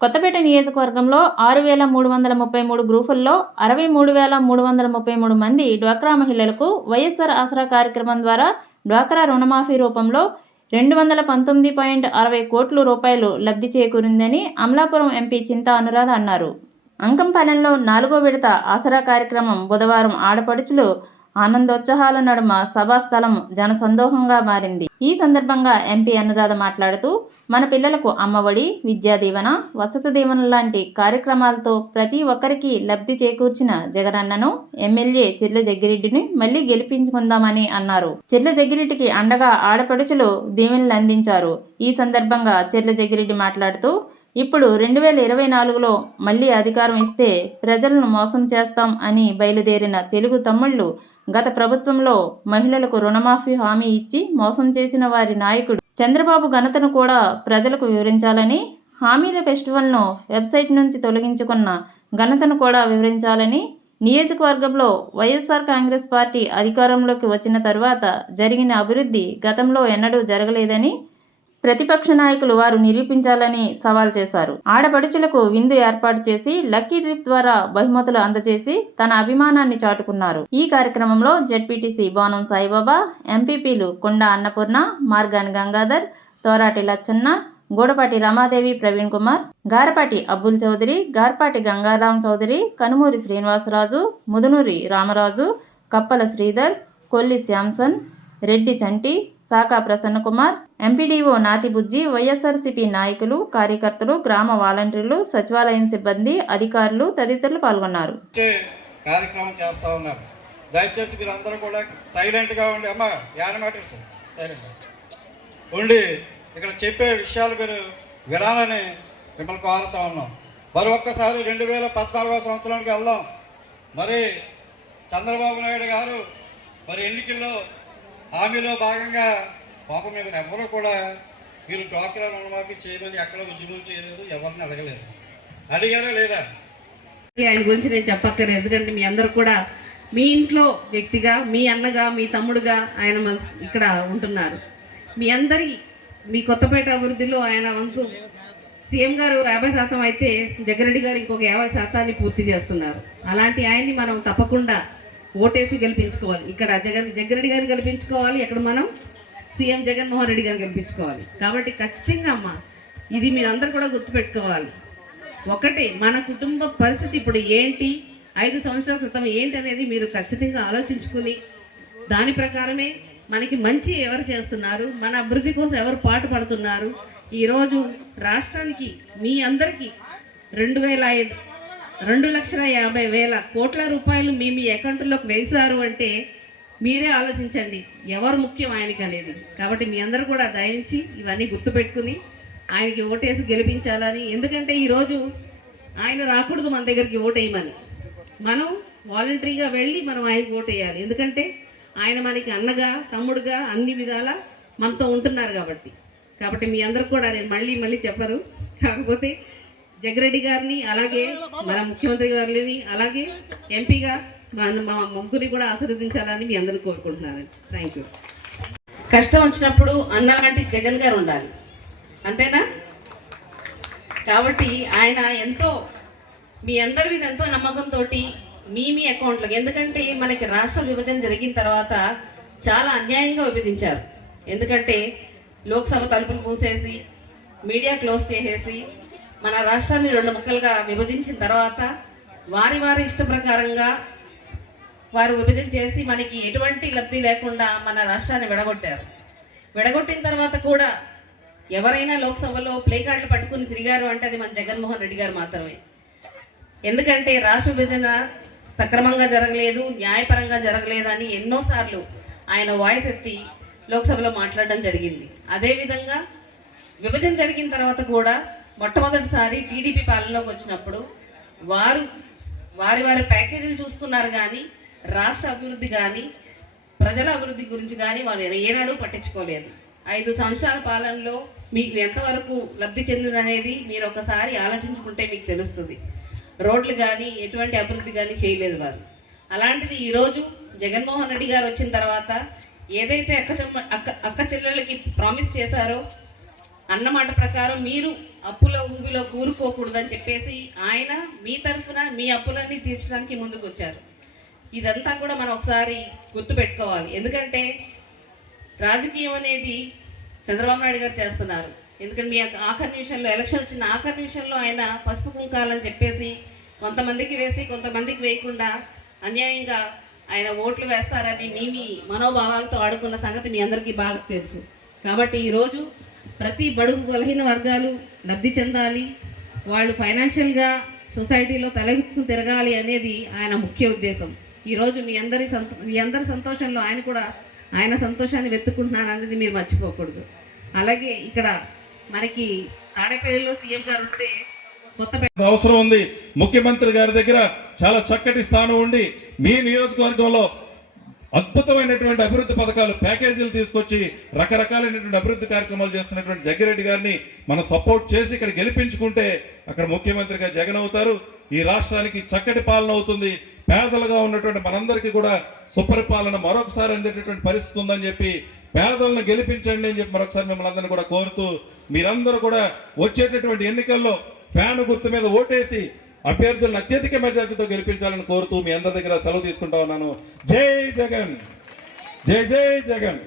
కొత్తపేట నియోజకవర్గంలో 6,333 గ్రూపుల్లో 63,333 మంది డ్వాక్రా మహిళలకు వైఎస్ఆర్ ఆసరా కార్యక్రమం ద్వారా డ్వాక్రా రుణమాఫీ రూపంలో 219.60 కోట్ల రూపాయలు లబ్ధి చేకూరిందని అమలాపురం ఎంపీ చింతా అనురాధ అన్నారు. అంకంపాలెంలో 4వ విడత ఆసరా కార్యక్రమం బుధవారం ఆడపడుచులు ఆనందోత్సాహాల నడుమ సభాస్థలం జనసందోహంగా మారింది. ఈ సందర్భంగా ఎంపీ అనురాధ మాట్లాడుతూ, మన పిల్లలకు అమ్మఒడి, విద్యా దీవెన, వసతి దీవెన లాంటి కార్యక్రమాలతో ప్రతి ఒక్కరికి లబ్ధి చేకూర్చిన జగనన్నను, ఎమ్మెల్యే చిర్ల జగ్గిరెడ్డిని మళ్లీ గెలిపించుకుందామని అన్నారు. చిర్ల జగ్గిరెడ్డికి అండగా ఆడపడుచులు దీవెనలు అందించారు. ఈ సందర్భంగా చిర్ల జగ్గిరెడ్డి మాట్లాడుతూ, ఇప్పుడు 2024లో మళ్లీ అధికారం ఇస్తే ప్రజలను మోసం చేస్తాం అని బయలుదేరిన తెలుగు తమ్ముళ్లు గత ప్రభుత్వంలో మహిళలకు రుణమాఫీ హామీ ఇచ్చి మోసం చేసిన వారి నాయకుడు చంద్రబాబు ఘనతను కూడా ప్రజలకు వివరించాలని, హామీల ఫెస్టివల్ను వెబ్సైట్ నుంచి తొలగించుకున్న ఘనతను కూడా వివరించాలని, నియోజకవర్గంలో వైఎస్ఆర్ కాంగ్రెస్ పార్టీ అధికారంలోకి వచ్చిన తరువాత జరిగిన అభివృద్ధి గతంలో ఎన్నడూ జరగలేదని ప్రతిపక్ష నాయకులు వారు నిరూపించాలని సవాల్ చేశారు. ఆడపడుచులకు విందు ఏర్పాటు చేసి లక్కీ ట్రిప్ ద్వారా బహుమతులు అందజేసి తన అభిమానాన్ని చాటుకున్నారు. ఈ కార్యక్రమంలో జెడ్పీటీసీ బోనం సాయిబాబా, ఎంపీపీలు కొండా అన్నపూర్ణ, మార్గాని గంగాధర్, తోరాటి లచ్చన్న, గూడపాటి రమాదేవి ప్రవీణ్ కుమార్, గారపాటి అబ్బుల్ చౌదరి, గార్పాటి గంగారాం చౌదరి, కనుమూరి శ్రీనివాసరాజు, ముదునూరి రామరాజు, కప్పల శ్రీధర్, కొల్లి శ్యాంసన్, రెడ్డి చంటి, సాకా ప్రసన్నకుమార్, ఎంపీడీఓ నాతిబుజ్జి, వైఎస్ఆర్సీపీ నాయకులు, కార్యకర్తలు, గ్రామ వాలంటీర్లు, సచివాలయం సిబ్బంది, అధికారులు తదితరులు పాల్గొన్నారు. కార్యక్రమం చేస్తూ ఉన్నారు. దయచేసి మీరు అందరూ కూడా సైలెంట్గా ఉండి, అమ్మ యానిమేటర్స్ సైలెంట్గా ఉండి ఇక్కడ చెప్పే విషయాలు మీరు వినాలని మిమ్మల్ని కోరుతూ ఉన్నాం. మరి ఒక్కసారి 2014వ సంవత్సరానికి వెళ్దాం. మరి చంద్రబాబు నాయుడు గారు మరి ఎన్నికల్లో హామీలో భాగంగా పాపం మీరు ఎవరు కూడా మీరు డ్వాక్రా రుణమాఫీ చేయమని ఎక్కడ ఉద్యమం చేయలేదు, ఎవరిని అడగలేదు. అడిగారా లేదా? ఆయన గురించి నేను చెప్పక్కర్లేదు. ఎందుకంటే మీ అందరు కూడా మీ ఇంట్లో వ్యక్తిగా, మీ అన్నగా, మీ తమ్ముడుగా ఆయన ఇక్కడ ఉంటున్నారు. మీ అందరి మీ కొత్తపేట అభివృద్ధిలో ఆయన వంతు సీఎం గారు 50% అయితే జగ్గిరెడ్డి గారు ఇంకొక 50% పూర్తి చేస్తున్నారు. అలాంటి ఆయన్ని మనం తప్పకుండా ఓటేసి గెలిపించుకోవాలి. ఇక్కడ జగ్గిరెడ్డి గారిని గెలిపించుకోవాలి, ఇక్కడ మనం సీఎం జగన్మోహన్ రెడ్డి గారిని గెలిపించుకోవాలి. కాబట్టి ఖచ్చితంగా అమ్మ ఇది మీరందరూ కూడా గుర్తుపెట్టుకోవాలి. ఒకటే, మన కుటుంబ పరిస్థితి ఇప్పుడు ఏంటి, 5 సంవత్సరాల క్రితం ఏంటి అనేది మీరు ఖచ్చితంగా ఆలోచించుకుని దాని ప్రకారమే మనకి మంచి ఎవరు చేస్తున్నారు, మన అభివృద్ధి కోసం ఎవరు పాటు పడుతున్నారు. ఈరోజు రాష్ట్రానికి మీ అందరికీ 2,50,000 కోట్ల రూపాయలు మీ అకౌంట్లోకి వేశారు అంటే మీరే ఆలోచించండి ఎవరు ముఖ్యం ఆయనకి అనేది. కాబట్టి మీ అందరూ కూడా దయించి ఇవన్నీ గుర్తుపెట్టుకుని ఆయనకి ఓటేసి గెలిపించాలని. ఎందుకంటే ఈరోజు ఆయన రాకూడదు మన దగ్గరికి ఓటేయమని, మనం వాలంటరీగా వెళ్ళి మనం ఆయనకి ఓటేయాలి. ఎందుకంటే ఆయన మనకి అన్నగా, తమ్ముడుగా అన్ని విధాలా మనతో ఉంటున్నారు కాబట్టి మీ అందరికి కూడా నేను మళ్ళీ చెప్పరు. కాకపోతే జగ్గిరెడ్డి గారిని, అలాగే మన ముఖ్యమంత్రి గారిని, అలాగే ఎంపీగా మా ముగ్గురిని కూడా ఆశీర్వదించాలని మీ అందరిని కోరుకుంటున్నాను. Thank you. కష్టం వచ్చినప్పుడు అన్నలాంటి జగన్ గారు ఉండాలి, అంతేనా? కాబట్టి ఆయన ఎంతో మీ అందరి మీద ఎంతో నమ్మకంతో మీ అకౌంట్లోకి, ఎందుకంటే మనకి రాష్ట్ర విభజన జరిగిన తర్వాత చాలా అన్యాయంగా విభజించారు. ఎందుకంటే లోక్సభ తలుపులు మూసేసి మీడియా క్లోజ్ చేసేసి మన రాష్ట్రాన్ని 2 ముక్కలుగా విభజించిన తర్వాత వారి ఇష్ట ప్రకారంగా వారు విభజన చేసి మనకి ఎటువంటి లబ్ధి లేకుండా మన రాష్ట్రాన్ని విడగొట్టిన తర్వాత కూడా ఎవరైనా లోక్సభలో ప్లే కార్డులు పట్టుకుని తిరిగారు అంటే అది మన జగన్మోహన్ రెడ్డి గారు మాత్రమే. ఎందుకంటే రాష్ట్ర విభజన సక్రమంగా జరగలేదు, న్యాయపరంగా జరగలేదని ఎన్నోసార్లు ఆయన వాయిస్ ఎత్తి లోక్సభలో మాట్లాడడం జరిగింది. అదేవిధంగా విభజన జరిగిన తర్వాత కూడా మొట్టమొదటిసారి టీడీపీ పాలనలోకి వచ్చినప్పుడు వారి ప్యాకేజీలు చూసుకున్నారు, కానీ రాష్ట్ర అభివృద్ధి కానీ ప్రజల అభివృద్ధి గురించి కానీ వారు ఏనాడు పట్టించుకోలేదు. 5 సంవత్సరాల పాలనలో మీకు ఎంతవరకు లబ్ధి చెందిందనేది మీరు ఒకసారి ఆలోచించుకుంటే మీకు తెలుస్తుంది. రోడ్లు కానీ ఎటువంటి అభివృద్ధి కానీ చేయలేదు వారు. అలాంటిది ఈరోజు జగన్మోహన్ రెడ్డి గారు వచ్చిన తర్వాత ఏదైతే అక్క చెల్లెళ్ళకి ప్రామిస్ చేశారో అన్నమాట ప్రకారం మీరు అప్పుల ఊగిలో కూరుకోకూడదని చెప్పేసి ఆయన మీ తరఫున మీ అప్పులన్నీ తీర్చడానికి ముందుకు వచ్చారు. ఇదంతా కూడా మనం ఒకసారి గుర్తుపెట్టుకోవాలి. ఎందుకంటే రాజకీయం అనేది చంద్రబాబు నాయుడు గారు చేస్తున్నారు. ఎందుకంటే మీ ఆఖరి నిమిషంలో ఎలక్షన్ వచ్చిన ఆఖరి నిమిషంలో ఆయన పసుపు కుంకాలని చెప్పేసి కొంతమందికి వేసి కొంతమందికి వేయకుండా అన్యాయంగా ఆయన ఓట్లు వేస్తారని మీ మనోభావాలతో ఆడుకున్న సంగతి మీ అందరికీ బాగా తెలుసు. కాబట్టి ఈరోజు ప్రతి బడుగు బలహీన వర్గాలు లబ్ధి చెందాలి, వాళ్ళు ఫైనాన్షియల్గా సొసైటీలో తలెత్తుకుని తిరగాలి అనేది ఆయన ముఖ్య ఉద్దేశం. ఈరోజు మీ అందరి సంతోషంలో ఆయన కూడా ఆయన సంతోషాన్ని వెతుక్కుంటున్నాను అనేది మీరు మర్చిపోకూడదు. అలాగే ఇక్కడ మనకి తాడేపల్లిలో సీఎం గారు ఉంటే అవసరం ఉంది. ముఖ్యమంత్రి గారి దగ్గర చాలా చక్కటి స్థానం ఉండి మీ నియోజకవర్గంలో అద్భుతమైనటువంటి అభివృద్ధి పథకాలు ప్యాకేజీలు తీసుకొచ్చి రకరకాలైనటువంటి అభివృద్ధి కార్యక్రమాలు చేస్తున్నటువంటి జగ్గిరెడ్డి గారిని మనం సపోర్ట్ చేసి ఇక్కడ గెలిపించుకుంటే అక్కడ ముఖ్యమంత్రిగా జగన్ అవుతారు. ఈ రాష్ట్రానికి చక్కటి పాలన అవుతుంది. పేదలుగా ఉన్నటువంటి మనందరికీ కూడా సుపరిపాలన మరొకసారి అందేటటువంటి పరిస్థితి ఉందని చెప్పి పేదలను గెలిపించండి అని చెప్పి మరొకసారి మిమ్మల్ని అందరినీ కూడా కోరుతూ మీరందరూ కూడా వచ్చేటటువంటి ఎన్నికల్లో ఫ్యాన్ గుర్తు మీద ఓటేసి అభ్యర్థులను అత్యధిక మెజార్టీతో గెలిపించాలని కోరుతూ మీ అందరి దగ్గర సెలవు తీసుకుంటా ఉన్నాను. జై జగన్, జై జై జగన్.